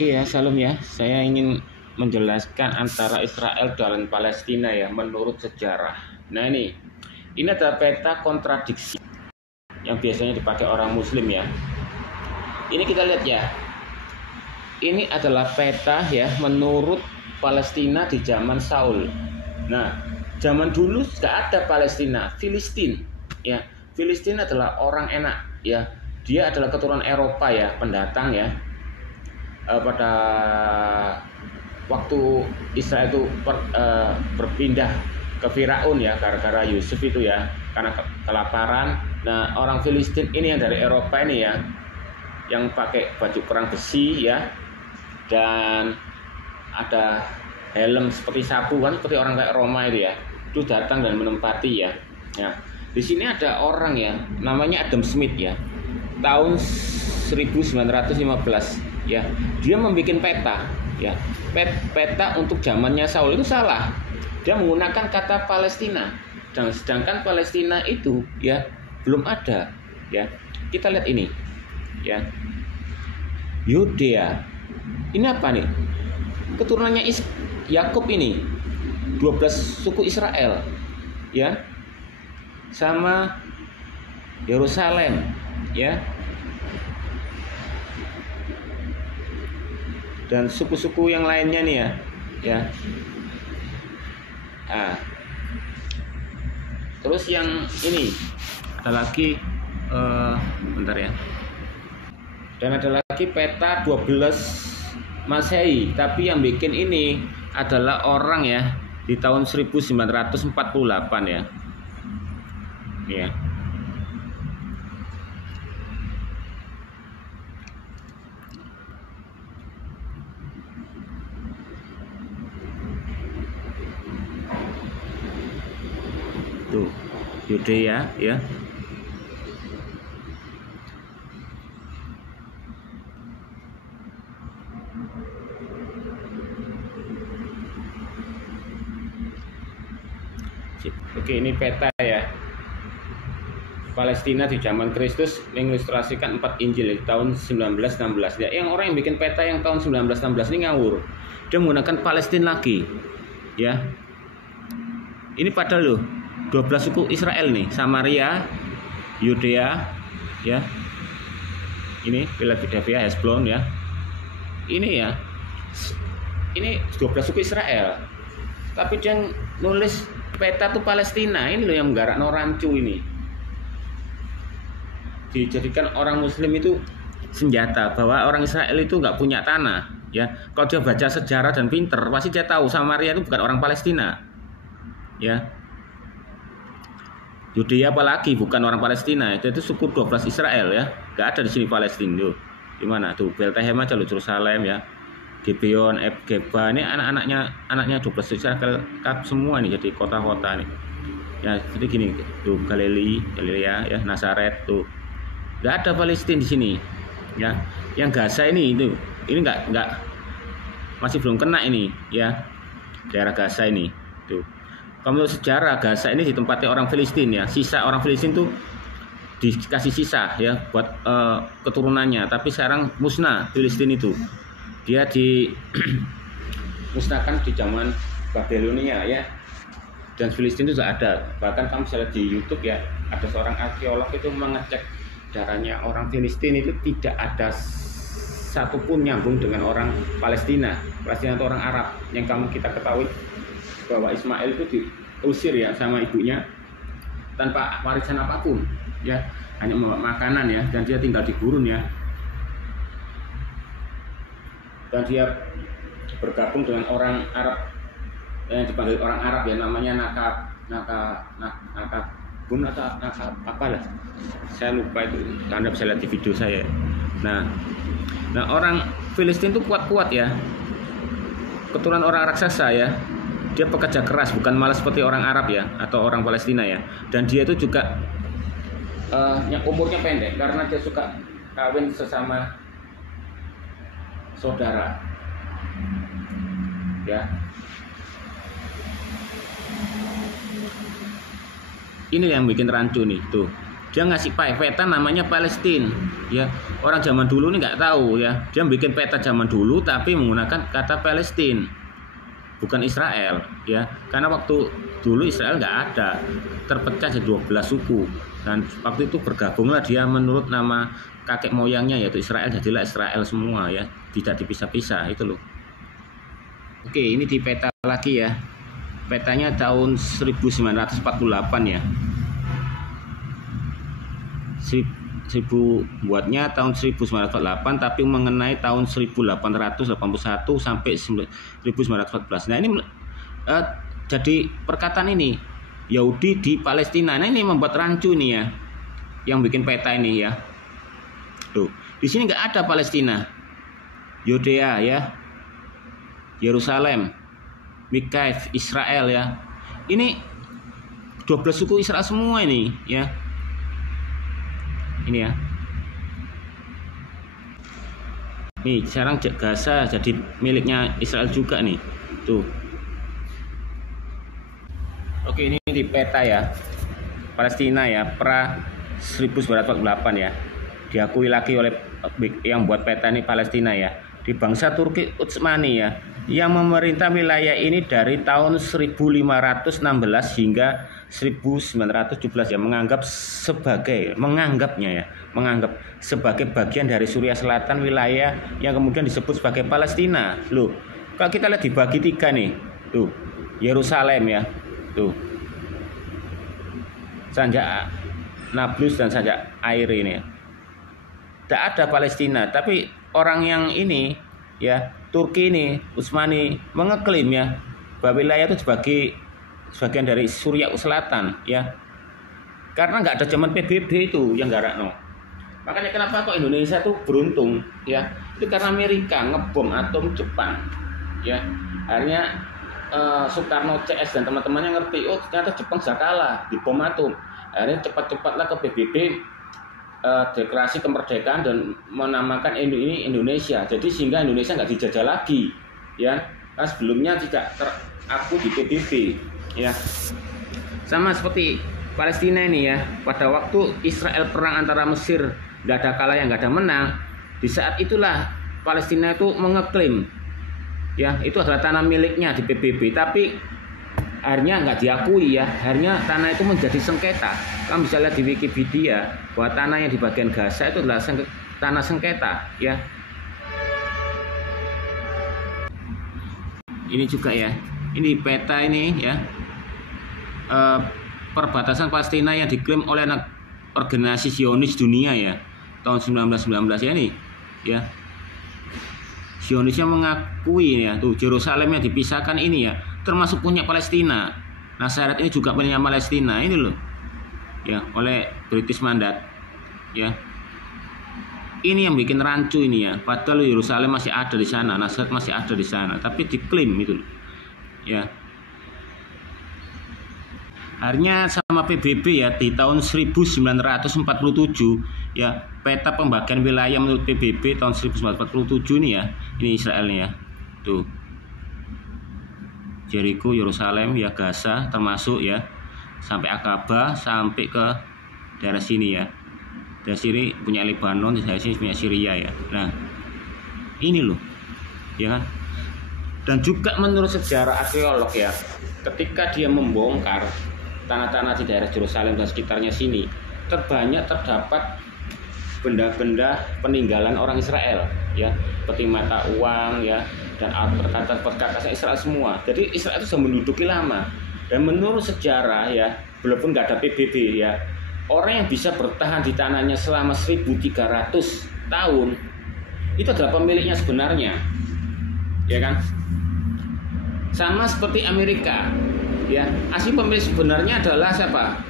Oke ya, salam ya. Saya ingin menjelaskan antara Israel dan Palestina ya menurut sejarah. Nah ini adalah peta kontradiksi yang biasanya dipakai orang Muslim ya. Ini kita lihat ya. Ini adalah peta ya menurut Palestina di zaman Saul. Nah, zaman dulu tidak ada Palestina, Filistin ya. Filistin adalah orang enak ya. Dia adalah keturunan Eropa ya, pendatang ya. Pada waktu Israel itu berpindah ke Firaun ya, gara-gara Yusuf itu ya, karena kelaparan. Nah, orang Filistin ini yang dari Eropa ini ya, yang pakai baju perang besi ya, dan ada helm seperti sapu kan, seperti orang kayak Roma itu ya, itu datang dan menempati ya. Nah, di sini ada orang ya, namanya Adam Smith ya, tahun 1915 ya, dia membuat peta ya, peta untuk zamannya Saul itu salah. Dia menggunakan kata Palestina, dan sedangkan Palestina itu ya belum ada ya. Kita lihat ini ya, Yudea ini apa nih, keturunannya Yakub ini 12 suku Israel ya, sama Yerusalem ya, dan suku-suku yang lainnya nih ya. Nah, terus yang ini ada lagi bentar ya. Dan ada lagi peta 12 Masehi, tapi yang bikin ini adalah orang ya di tahun 1948 ya. Ya. Tuh, Yudea ya. Oke, ini peta ya. Palestina di zaman Kristus mengilustrasikan 4 Injil di tahun 1916 ya. Yang orang yang bikin peta yang tahun 1916 ini ngawur. Dia menggunakan Palestina lagi ya. Ini padahal loh 12 suku Israel nih, Samaria, Yudea ya. Ini Philadelphia, Hezbolon ya. Ini ya. Ini 12 suku Israel. Tapi dia nulis peta tuh Palestina. Ini loh yang menggarakno rancu ini. Dijadikan orang Muslim itu senjata, bahwa orang Israel itu nggak punya tanah ya. Kalau dia baca sejarah dan pinter, pasti dia tahu Samaria itu bukan orang Palestina ya. Yudea apalagi bukan orang Palestina, itu suku 12 Israel ya. Gak ada di sini Palestina tuh. Di mana tuh? Bethlehem aja loh, Yerusalem ya. Gibeon, Geba, ini anaknya 12 Israel semua nih, jadi kota-kota nih. Ya, jadi gini tuh, Galilea ya, Nazaret tuh. Gak ada Palestina di sini. Ya. Yang Gaza ini nggak masih belum kena ini ya. Daerah Gaza ini tuh. Kalau menurut sejarah, Gaza ini ditempati orang Filistin ya. Sisa orang Filistin tuh dikasih sisa ya buat keturunannya. Tapi sekarang musnah Filistin itu. Dia dimusnahkan di zaman Babilonia ya. Dan Filistin itu sudah ada. Bahkan kamu bisa lihat di YouTube ya, ada seorang arkeolog itu mengecek darahnya orang Filistin itu tidak ada satupun nyambung dengan orang Palestina. Palestina itu orang Arab. Yang kita ketahui bahwa Ismail itu diusir ya sama ibunya tanpa warisan apapun ya, hanya membawa makanan ya, dan dia tinggal di gurun ya, dan dia bergabung dengan orang Arab yang dipanggil orang Arab ya, namanya Nakabun atau apa lah, saya lupa itu, Anda bisa lihat di video saya. Nah orang Filistin itu kuat-kuat ya, keturunan orang raksasa ya. Dia pekerja keras, bukan malas seperti orang Arab ya, atau orang Palestina ya. Dan dia itu juga yang umurnya pendek karena dia suka kawin sesama saudara ya. Ini yang bikin rancu nih tuh. dia ngasih peta namanya Palestina, ya. Orang zaman dulu ini nggak tahu, ya. Dia bikin peta zaman dulu tapi menggunakan kata Palestina, bukan Israel, ya. Karena waktu dulu Israel nggak ada, terpecah jadi 12 suku, dan waktu itu bergabunglah dia menurut nama kakek moyangnya yaitu Israel, jadilah Israel semua, ya. Tidak dipisah-pisah itu loh. Oke, ini di peta lagi ya. Petanya tahun 1948 ya. Buatnya tahun 1948 tapi mengenai tahun 1881 sampai 1914. Nah, ini jadi perkataan ini Yahudi di Palestina. Nah, ini membuat rancu nih ya. Yang bikin peta ini ya. Tuh, di sini nggak ada Palestina. Yudea ya. Yerusalem, Mikhail, Israel ya. Ini 12 suku Israel semua ini ya. Ini ya. Nih, sekarang Gaza jadi miliknya Israel juga nih. Tuh. Oke, ini di peta ya. Palestina ya, pra 1948 ya. Diakui lagi oleh yang buat peta ini Palestina ya. Di bangsa Turki Utsmani ya, yang memerintah wilayah ini dari tahun 1516 hingga 1917 ya, menganggap sebagai bagian dari Suriah Selatan, wilayah yang kemudian disebut sebagai Palestina. Loh, kalau kita lihat dibagi 3 nih, tuh Yerusalem ya, tuh Sanjak Nablus dan Sanjak Air ini ya. Tidak ada Palestina, tapi orang yang ini ya, Turki ini Utsmani mengeklaim ya bahwa wilayah itu sebagai sebagian dari Suriah Selatan ya, karena nggak ada zaman PBB itu yang garakno. Makanya kenapa kok Indonesia tuh beruntung ya, itu karena Amerika ngebom atom Jepang ya. Akhirnya Soekarno CS dan teman-temannya ngerti, oh ternyata Jepang sudah kalah di bom atom. Akhirnya cepat-cepatlah ke PBB, deklarasi kemerdekaan dan menamakan ini Indonesia. Jadi sehingga Indonesia nggak dijajah lagi ya, karena sebelumnya tidak teraku di PBB ya. Sama seperti Palestina ini ya, pada waktu Israel perang antara Mesir, nggak ada kalah yang nggak ada menang, di saat itulah Palestina itu mengeklaim ya itu adalah tanah miliknya di PBB, tapi akhirnya nggak diakui ya. Akhirnya tanah itu menjadi sengketa. Kamu bisa lihat di Wikipedia bahwa tanah yang di bagian Gaza itu adalah tanah sengketa ya. Ini juga ya, ini peta ini ya, perbatasan Palestina yang diklaim oleh organisasi Zionis dunia ya tahun 1919 ya, ini ya. Zionisnya mengakui ya tuh Yerusalem yang dipisahkan ini ya termasuk punya Palestina. Nah, syarat ini juga punya Palestina ini loh ya, oleh British Mandat ya. Ini yang bikin rancu ini ya, padahal Yerusalem masih ada di sana, Nazaret masih ada di sana, tapi diklaim itu loh ya. Akhirnya sama PBB ya di tahun 1947 ya, peta pembagian wilayah menurut PBB tahun 1947 ini ya, ini Israel nih ya, tuh Jericho, Yerusalem ya, Gaza termasuk ya, sampai Akaba, sampai ke daerah sini ya, dari sini punya Lebanon, dari sini punya Syria ya. Nah ini loh ya kan. Dan juga menurut sejarah arkeolog ya, ketika dia membongkar tanah-tanah di daerah Yerusalem dan sekitarnya sini, terbanyak terdapat benda-benda peninggalan orang Israel ya, seperti mata uang ya, dan perkakas Israel semua. Jadi Israel itu sudah menduduki lama. Dan menurut sejarah ya, walaupun nggak ada PBB ya, orang yang bisa bertahan di tanahnya selama 1300 tahun itu adalah pemiliknya sebenarnya ya kan. Sama seperti Amerika ya, asli pemilik sebenarnya adalah siapa?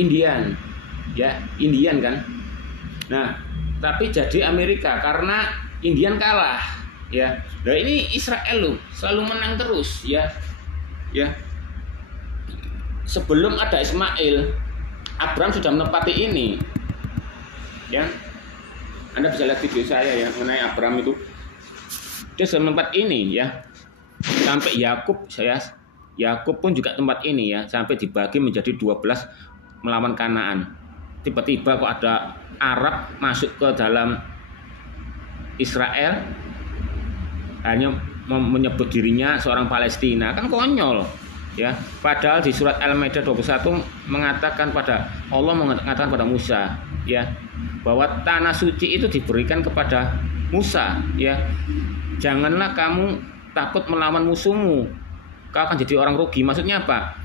Indian ya, Indian kan. Nah, tapi jadi Amerika karena Indian kalah ya. Nah, ini Israel loh selalu menang terus ya. Ya. Sebelum ada Ismail, Abraham sudah menempati ini. Ya. Anda bisa lihat video saya ya mengenai Abraham itu. Dia sudah menempati ini ya. Sampai Yakub pun juga tempat ini ya, sampai dibagi menjadi 12 melawan Kanaan tiba-tiba kok ada Arab masuk ke dalam Israel hanya menyebut dirinya seorang Palestina, kan konyol ya. Padahal di surat Al-Maidah 21 mengatakan Allah mengatakan pada Musa ya, bahwa tanah suci itu diberikan kepada Musa ya. Janganlah kamu takut melawan musuhmu, kau akan jadi orang rugi. Maksudnya apa?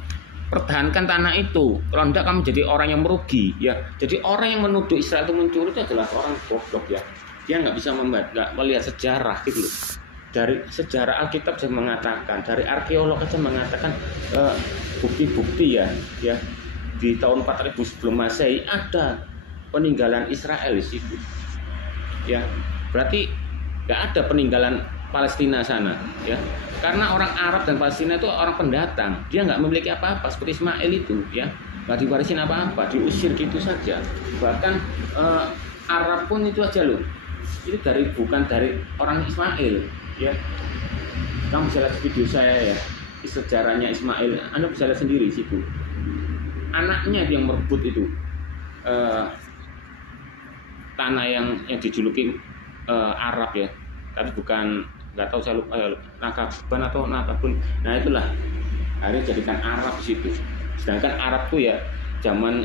Pertahankan tanah itu, kalau tidak kamu jadi orang yang merugi ya. Jadi orang yang menuduh Israel itu mencuri itu adalah orang goblok ya. Dia nggak bisa melihat sejarah gitu loh. Dari sejarah Alkitab saya mengatakan, dari arkeolog saja mengatakan bukti-bukti ya di tahun 4000 sebelum Masehi ada peninggalan Israel di situ ya. Berarti nggak ada peninggalan Palestina sana ya, karena orang Arab dan Palestina itu orang pendatang, dia nggak memiliki apa-apa seperti Ismail itu ya, nggak diwarisin apa-apa, diusir gitu saja. Bahkan Arab pun itu aja loh, itu bukan dari orang Ismail ya. Kamu bisa lihat video saya ya, sejarahnya Ismail, Anda bisa lihat sendiri situ, anaknya yang merebut itu tanah yang dijuluki Arab ya, tapi bukan, nggak tahu saya lupa ya, Nakaban atau Nakabun. Nah itulah akhirnya jadikan Arab di situ. Sedangkan Arab tuh ya zaman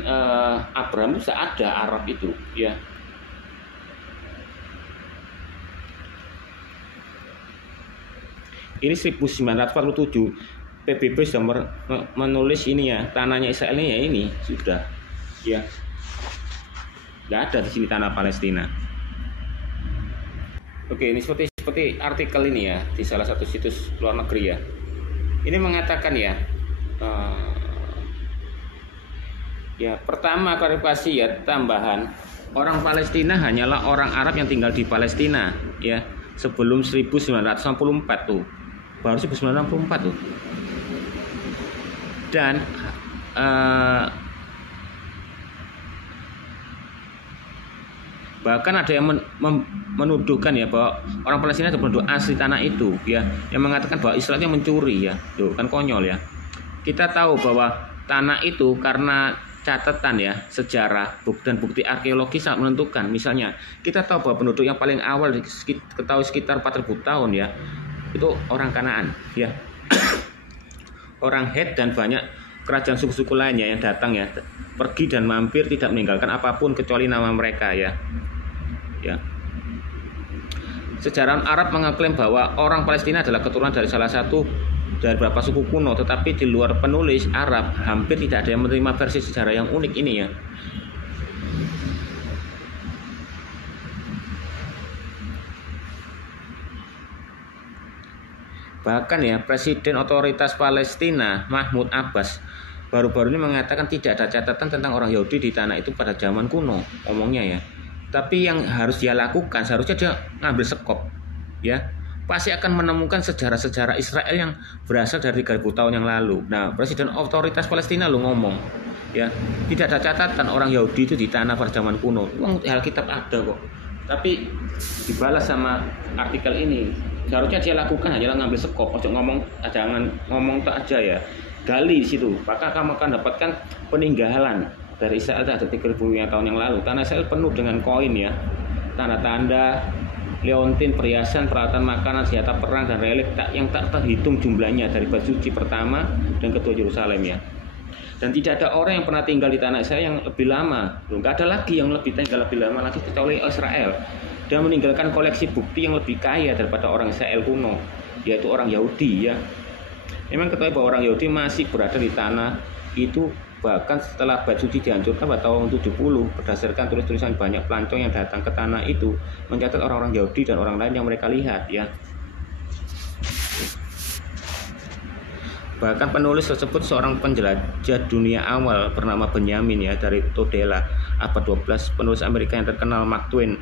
Abraham itu ada Arab itu ya. Ini 1947 PBB sudah menulis ini ya, tanahnya Israel ini ya, ini sudah ya, nggak ada di sini tanah Palestina. Oke, ini seperti artikel ini ya di salah satu situs luar negeri ya. Ini mengatakan ya, ya pertama klarifikasi ya, tambahan, orang Palestina hanyalah orang Arab yang tinggal di Palestina ya sebelum 1964 tuh, baru 1964 tuh. Dan bahkan ada yang menuduhkan ya bahwa orang Palestina itu penduduk asli tanah itu ya, yang mengatakan bahwa Israel yang mencuri ya. Tuh kan konyol ya. Kita tahu bahwa tanah itu karena catatan ya, sejarah dan bukti arkeologi sangat menentukan. Misalnya kita tahu bahwa penduduk yang paling awal ketahui sekitar 4000 tahun ya, itu orang Kanaan ya. Orang Het dan banyak kerajaan suku-suku lainnya yang datang ya, pergi dan mampir tidak meninggalkan apapun kecuali nama mereka ya. Ya. Sejarawan Arab mengaklaim bahwa orang Palestina adalah keturunan dari salah satu dari beberapa suku kuno, tetapi di luar penulis Arab hampir tidak ada yang menerima versi sejarah yang unik ini ya. Bahkan ya, Presiden Otoritas Palestina Mahmud Abbas baru-baru ini mengatakan tidak ada catatan tentang orang Yahudi di tanah itu pada zaman kuno, omongnya ya. Tapi yang harus dia lakukan, seharusnya dia ngambil sekop ya, pasti akan menemukan sejarah-sejarah Israel yang berasal dari 3000 tahun yang lalu. Nah, Presiden Otoritas Palestina lo ngomong ya, tidak ada catatan orang Yahudi itu di tanah pada zaman kuno. Alkitab ada kok, tapi dibalas sama artikel ini. Seharusnya dia lakukan hanyalah ngambil sekop, jangan ngomong tak aja ya, gali di situ, maka kamu akan dapatkan peninggalan dari Israel ada 3000 tahun yang lalu. Tanah Israel penuh dengan koin ya, tanda-tanda, leontin, perhiasan, peralatan makanan, senjata perang dan relik yang tak terhitung jumlahnya dari bait suci pertama dan kedua Yerusalem ya. Dan tidak ada orang yang pernah tinggal di tanah Israel yang lebih lama. Nggak ada lagi yang tinggal lebih lama lagi kecuali Israel. Dan meninggalkan koleksi bukti yang lebih kaya daripada orang Israel kuno, yaitu orang Yahudi ya. Memang ketahui bahwa orang Yahudi masih berada di tanah itu bahkan setelah bait suci dihancurkan pada tahun 70, berdasarkan tulis-tulisan banyak pelancong yang datang ke tanah itu mencatat orang-orang Yahudi dan orang lain yang mereka lihat ya. Bahkan penulis tersebut seorang penjelajah dunia awal bernama Benjamin ya, dari Todela abad 12, penulis Amerika yang terkenal Mark Twain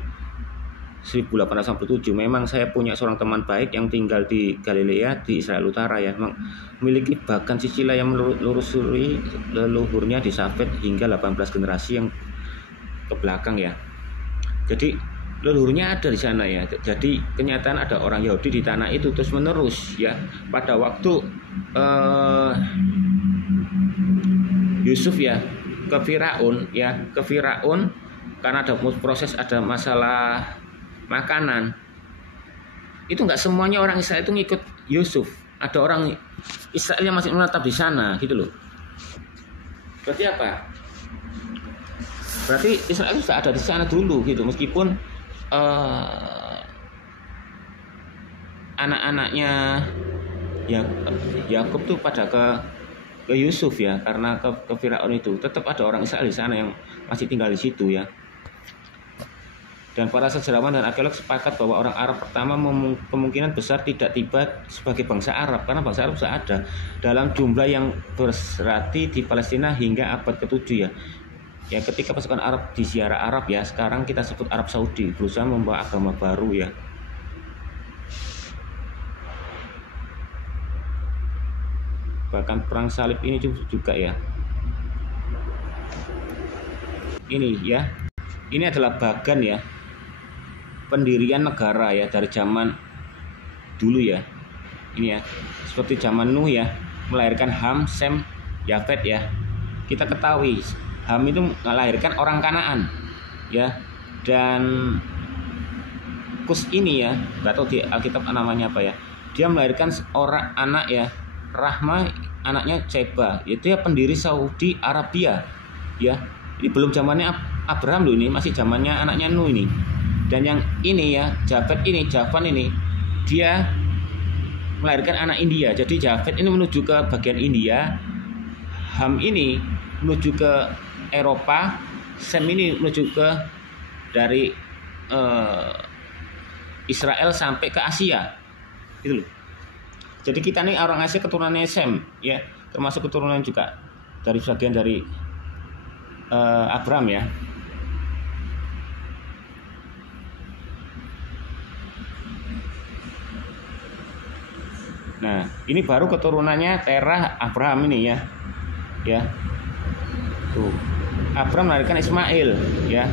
1897. Memang saya punya seorang teman baik yang tinggal di Galilea di Israel Utara ya, memiliki bahkan silsilah yang menelusuri leluhurnya di Safed hingga 18 generasi yang ke belakang ya. Jadi leluhurnya ada di sana ya. Jadi kenyataan ada orang Yahudi di tanah itu terus menerus ya. Pada waktu Yusuf ya ke Firaun ya, ke Firaun karena ada proses, ada masalah makanan. Itu nggak semuanya orang Israel itu ngikut Yusuf. Ada orang Israel yang masih menetap di sana gitu loh. Berarti apa? Berarti Israel sudah ada di sana dulu gitu, meskipun anak-anaknya Yakub tuh pada ke Yusuf ya, karena ke Firaun itu tetap ada orang Israel di sana yang masih tinggal di situ ya. Dan para sejarawan dan arkeolog sepakat bahwa orang Arab pertama kemungkinan besar tidak tiba sebagai bangsa Arab, karena bangsa Arab sudah ada dalam jumlah yang berserati di Palestina hingga abad ke-7 ya. Ya, ketika pasukan Arab di ziarah Arab ya, sekarang kita sebut Arab Saudi, berusaha membawa agama baru ya. Bahkan perang salib ini juga ya. Ini ya. Ini adalah bagan ya, pendirian negara ya dari zaman dulu ya. Ini ya, seperti zaman Nuh ya, melahirkan Ham, Sem, Yafet ya. Kita ketahui Ham itu melahirkan orang Kanaan ya, dan Kus ini ya, nggak tahu di Alkitab namanya apa ya, dia melahirkan orang anak ya, Rahma anaknya Sheba, itu ya pendiri Saudi Arabia ya. Ini belum zamannya Abraham loh, ini masih zamannya anaknya Nuh ini. Dan yang ini ya, Jafet ini, Javan ini, dia melahirkan anak India. Jadi Jafet ini menuju ke bagian India, Ham ini menuju ke Eropa, Sem ini menuju ke dari Israel sampai ke Asia, gitu loh. Jadi kita nih orang Asia keturunannya Sem, ya, termasuk keturunan juga dari bagian dari Abraham ya. Nah, ini baru keturunannya Terah Abraham ini ya. Ya. Tuh. Abraham melahirkan Ismail ya.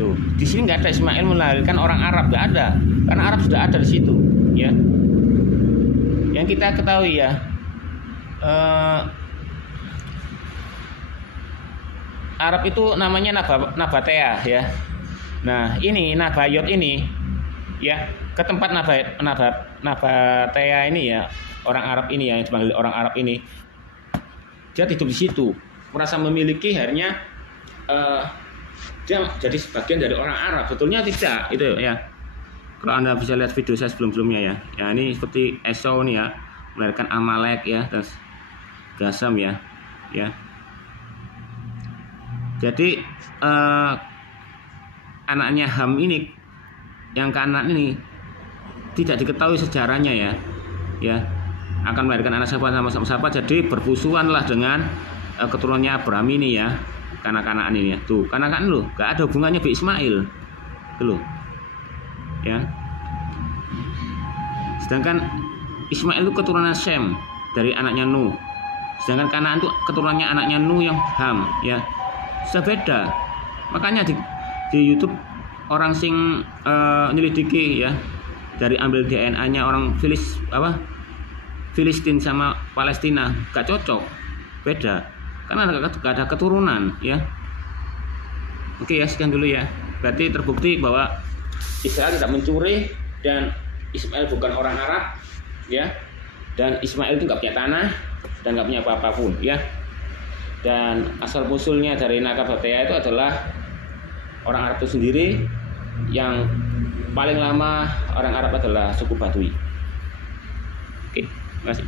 Tuh. Di sini nggak ada Ismail melahirkan orang Arab, nggak ada. Karena Arab sudah ada di situ, ya. Yang kita ketahui ya, Arab itu namanya Nabatea ya. Nah, ini Nabayot ini ya, ke tempat Nabatea ini ya, orang Arab ini ya, yang dipanggil orang Arab ini, dia hidup di situ, merasa memiliki, akhirnya dia jadi sebagian dari orang Arab. Betulnya tidak itu ya. Kalau Anda bisa lihat video saya sebelum-sebelumnya ya. Ya, ini seperti Esau nih ya, melahirkan Amalek ya, terus Gasam ya. Ya. Jadi anaknya Ham ini, yang kanan ini, tidak diketahui sejarahnya ya. Ya. Akan melahirkan anak siapa. Jadi berbusuanlah dengan keturunannya Abraham ini ya. Kanak-kanak ini ya. Tuh, kanak-kanak loh, gak ada hubungannya dengan Ismail. Tuh loh. Ya. Sedangkan Ismail itu keturunan Sem dari anaknya Nuh. Sedangkan Kanaan itu keturunannya anaknya Nuh yang Ham ya. Sudah beda. Makanya di YouTube orang sing nyelidiki ya, dari ambil DNA-nya orang Filistin sama Palestina, gak cocok. Beda. Karena gak ada keturunan ya. Oke ya, sekian dulu ya. Berarti terbukti bahwa Israel tidak mencuri dan Ismail bukan orang Arab ya, dan Ismail itu nggak punya tanah dan nggak punya apa-apa pun ya. Dan asal usulnya dari Nabatea itu adalah orang Arab itu sendiri. Yang paling lama orang Arab adalah suku Badui. Oke, terima kasih.